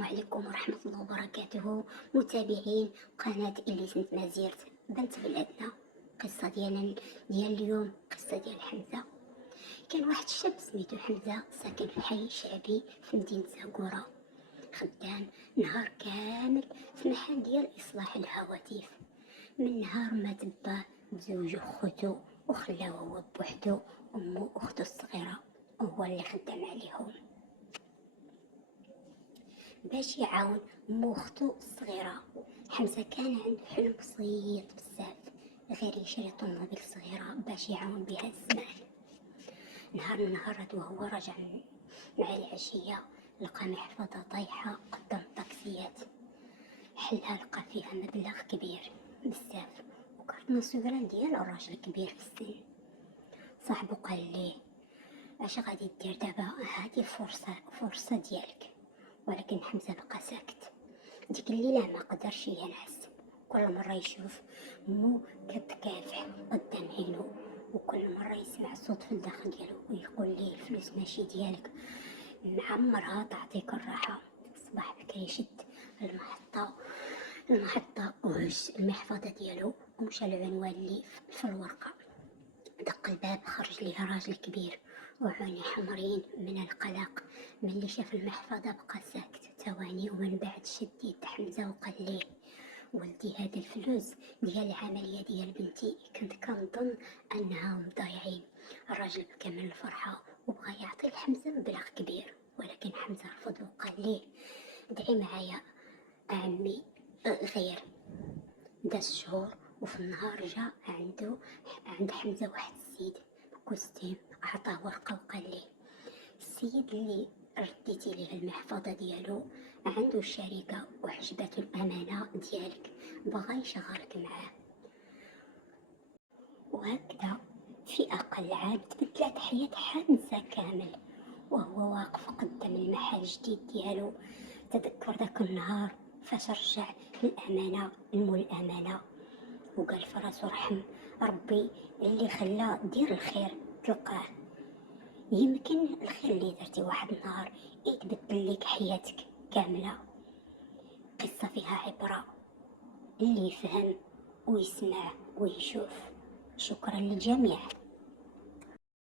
السلام عليكم ورحمة الله وبركاته. متابعين قناة إليسنت مازيرت بنت بلادنا. قصة ديال اليوم قصة ديال حمزة. كان واحد الشاب سميتو حمزة ساكن في حي شعبي في مدينة زاكورة، خدام نهار كامل في محل ديال إصلاح الهواتف. من نهار ما تباه بزوج خوتو وخلاو هو بوحدو، أمو أختو الصغيرة هو اللي خدام عليهم باش يعاون مو اختو الصغيره. حمزه كان عنده حلم بسيط بزاف، غير يشري طوموبيل صغيره باش يعاون بها الزمان. نهار من نهارات وهو راجع مع العشيه لقى محفظه طايحه قدام الطاكسيات. حلها لقى فيها مبلغ كبير بزاف وكارت صغيره ديال الراجل كبير في السن. صاحبو قال ليه: اش غادي دير دابا؟ هذه فرصه ديالك. ولكن حمزة بقى ساكت. ديك الليلة ما قدرش ينعس، كل مرة يشوف مو كتكافح قدام عينو، وكل مرة يسمع صوت في الداخل ديالو ويقول ليه: الفلوس ماشي ديالك، معمرها تعطيك الراحة. صباح بكري شد المحطة وهز المحفظة ديالو ومشى العنوان اللي في الورقة. دق الباب، خرج ليه راجل كبير وعيوني حمرين من القلق. ملي شاف المحفظة بقى ساكت ثواني، ومن بعد شد يد حمزة وقال ليه: ولدي، هاد الفلوس ديال العملية ديال بنتي، كنت كنظن انهم ضايعين. الراجل بكى من الفرحة وبغى يعطي لحمزة مبلغ كبير، ولكن حمزة رفض وقال ليه: ادعي معايا عمي. غير داز شهور وفي النهار جا عند حمزة واحد السيد بكوستيم، عطاه ورقة وقال ليه: السيد اللي رديتي ليه المحفظة ديالو عنده شركة وعجبته الأمانة ديالك، بغا يشغلك معاه. وهكذا في أقل عام تبدلت حياة حمزة كامل وهو واقف قدام المحل الجديد ديالو. تذكر ذاك النهار فاش رجع للأمانة المول الأمانة وقال في راسو: رحم ربي اللي خلاه دير الخير تلقاه. يمكن الخير اللي درتي واحد النهار يتبدل لك حياتك كاملة. قصة فيها عبرة، اللي يفهم ويسمع ويشوف. شكرا للجميع.